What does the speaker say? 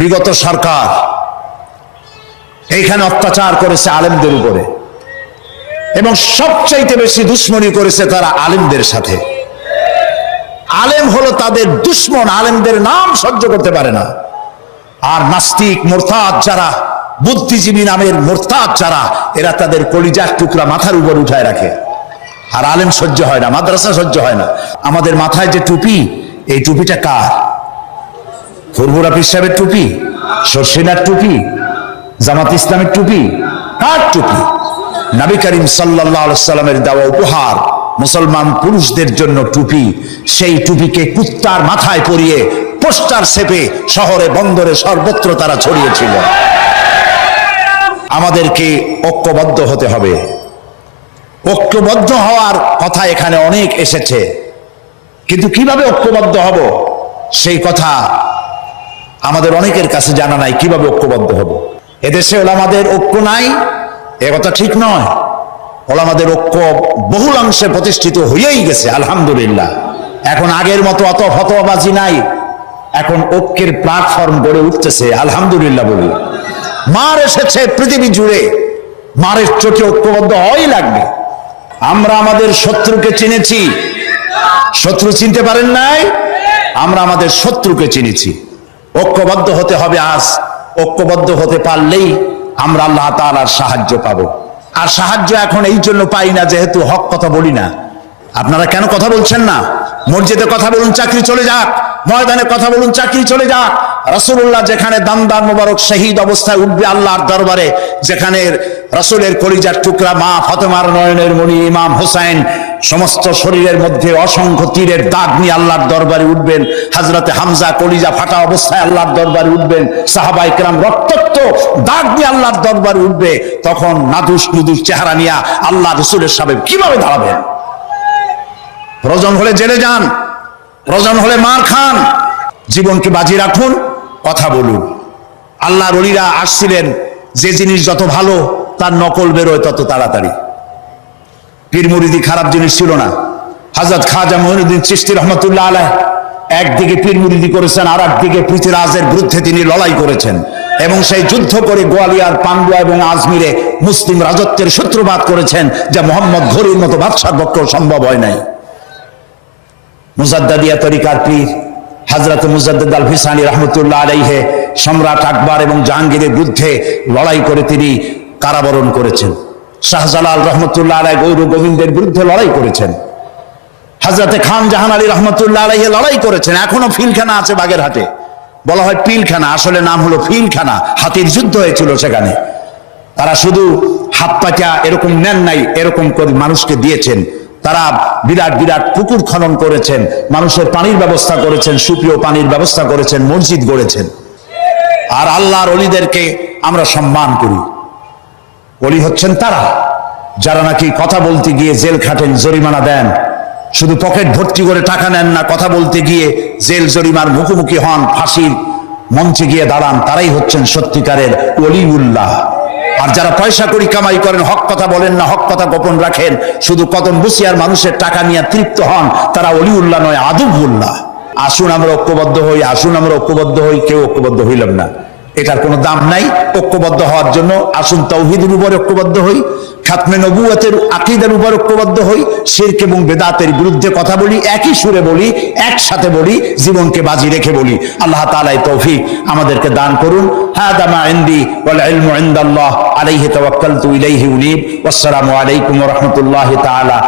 বিগত সরকার এইখানে অত্যাচার করেছে আলেমদের উপরে, এবং সবচাইতে বেশি দুশ্মনী করেছে তারা আলেমদের সাথে। আলেম হলো তাদের দুশ্মন, আলেমদের নাম সহ্য করতে পারে না। আর নাস্তিক মোরতাদ যারা, বুদ্ধিজীবী নামের মোরতাদ যারা, এরা তাদের কলিজার টুকরা মাথার উপর উঠায় রাখে। আর আলেম সহ্য হয় না, মাদ্রাসা সহ্য হয় না। আমাদের মাথায় যে টুপি, এই টুপিটা কার? ফুরফুরা পীর সাহেবের টুপি? শর্ষিনার টুপি? জামাত ইসলামের টুপি? কার টুপি? নবী করিম সাল্লাল্লাহু আলাইহি সাল্লামের দেওয়া উপহার মুসলমান পুরুষদের জন্য টুপি। সেই টুপিকে কুত্তার মাথায় পরিয়ে পোস্টার ছেপে শহরে বন্দরে সর্বত্র তারা ছড়িয়েছিল। আমাদেরকে ঐক্যবদ্ধ হতে হবে। ঐক্যবদ্ধ হওয়ার কথা এখানে অনেক এসেছে, কিন্তু কিভাবে ঐক্যবদ্ধ হব সেই কথা আমাদের অনেকের কাছে জানা নাই। কিভাবে ঐক্যবদ্ধ হব? এদেশে ওলামাদের ঐক্য নাই, এ কথা ঠিক নয়। ওলামাদের ঐক্য বহুলাংশে প্রতিষ্ঠিত হয়েই গেছে, আলহামদুলিল্লাহ। এখন আগের মতো অত ফতোয়াবাজি নাই, এখন ঐক্যের প্ল্যাটফর্ম গড়ে উঠতেছে, আলহামদুলিল্লাহ বলি। মার এসেছে পৃথিবী জুড়ে, মারের চোখে ঐক্যবদ্ধ হওয়াই লাগবে। আমরা আমাদের শত্রুকে চিনেছি, শত্রু চিনতে পারেন নাই? আমরা আমাদের শত্রুকে চিনেছি। ঐক্যবদ্ধ হতে হবে আজ। ঐক্যবদ্ধ হতে পারলেই আমরা আল্লাহ তাআলার সাহায্য পাবো। আর সাহায্য এখন এই জন্য পাই না যেহেতু হক কথা বলি না। আপনারা কেন কথা বলছেন না? মসজিদে কথা বলুন, চাকরি চলে যাক। ময়দানে কথা বলুন, চাকরি চলে যাক। রাসূলুল্লাহ যেখানে দামদার মোবারক শহীদ অবস্থায় উঠবে আল্লাহর দরবারে, যেখানে রাসূলের কলিজার টুকরা মা ফাতেমার নয়নের মণি ইমাম হোসেন সমস্ত শরীরের মধ্যে অসংখ্য তীরের দাগ নিয়ে আল্লাহর দরবারে উঠবেন, হযরতে হামজা কলিজা ফাটা অবস্থায় আল্লাহর দরবারে উঠবেন, সাহাবায়ে কেরাম রক্তাক্ত দাগ নিয়ে আল্লাহর দরবারে উঠবে, তখন নাদুস নুদুস চেহারা নিয়ে আল্লাহ রাসূলের সামনে কিভাবে দাঁড়াবেন? প্রয়োজন হলে জেলে যান, প্রয়োজন হলে মার খান, জীবনকে বাজি রাখুন, কথা বলুন। আল্লাহর ওলিরা আসছিলেন, যে জিনিস যত ভালো তার নকল বেরোয় তত তাড়াতাড়ি। পীর মুরিদি খারাপ জিনিস ছিল না। হযরত খাজা মঈনুদ্দিন চিশতি রহমাতুল্লাহ আলাইহ একদিকে পীর মুরিদি করেছেন, আর একদিকে পৃথিরাজের বিরুদ্ধে তিনি লড়াই করেছেন, এবং সেই যুদ্ধ করে গোয়ালিয়ার, পান্ডুয়া এবং আজমিরে মুসলিম রাজত্বের সূত্রপাত করেছেন, যা মোহাম্মদ ঘুরির মতো বাদশার পক্ষে সম্ভব হয় নাই। মুজাদ্দাদিয়া তরিকার পীর হযরত মুজাদ্দিদ আল ফিসানি রহমতুল্লাহ আলাইহি সম্রাট আকবর এবং জাহাঙ্গীরের বিরুদ্ধে লড়াই করে তিনি কারাবরণ করেছেন। শাহজালাল রহমতুল্লাহ আলাইহি গৌর গোবিন্দের বিরুদ্ধে লড়াই করেছেন। হযরতে খান জাহান আলী রহমতুল্লাহ আলাইহি লড়াই করেছেন। এখনো ফিলখানা আছে বাগেরহাটে, বলা হয় পিলখানা, আসলে নাম হলো ফিলখানা। হাতির যুদ্ধ হয়েছিল সেখানে। তারা শুধু হাত পাটা এরকম নেন নাই, এরকম করে মানুষকে দিয়েছেন। তারা বিরাট বিরাট পুকুর খনন করেছেন, মানুষের পানির ব্যবস্থা করেছেন, সুপ্রিয় পানির ব্যবস্থা করেছেন, মসজিদ গড়েছেন। আর আল্লাহর ওলিদেরকে আমরা সম্মান করি। ওলি হচ্ছেন তারা যারা নাকি কথা বলতে গিয়ে জেল খাটেন, জরিমানা দেন, শুধু পকেট ভর্তি করে টাকা নেন না, কথা বলতে গিয়ে জেল জরিমার মুখোমুখি হন, ফাঁসির মঞ্চে গিয়ে দাঁড়ান, তারাই হচ্ছেন সত্যিকারের ওলিউল্লাহ। আর যারা পয়সা করি কামাই করেন, হক কথা বলেন না, হক কথা গোপন রাখেন, শুধু কদম বসিয়ার মানুষের টাকা নিয়ে তৃপ্ত হন, তারা ওলিউল্লাহ নয়, আদুবুল্লাহ। আসুন আমরা ঐক্যবদ্ধ হই, আসুন আমরা ঐক্যবদ্ধ হই। কেউ ঐক্যবদ্ধ হইলাম না, এটার কোনো দাম নাই। ঐক্যবদ্ধ হওয়ার জন্য আসুন তাওহীদের উপর ঐক্যবদ্ধ হই, খাতমে নবুয়তের আকীদার উপর ঐক্যবদ্ধ হই, শিরক এবং বেদাতের বিরুদ্ধে কথা বলি, একই সুরে বলি, একসাথে বলি, জীবনকে বাজি রেখে বলি। আল্লাহ তাআলা তৌফিক আমাদেরকে দান করুন। হাদা মা ইনদি ওয়াল ইলমু ইনদাল্লাহ আলাইহি তাওয়াক্কালতু ইলাইহি উনীব। ওয়াসসালামু আলাইকুম ওয়া রাহমাতুল্লাহি তাআলা।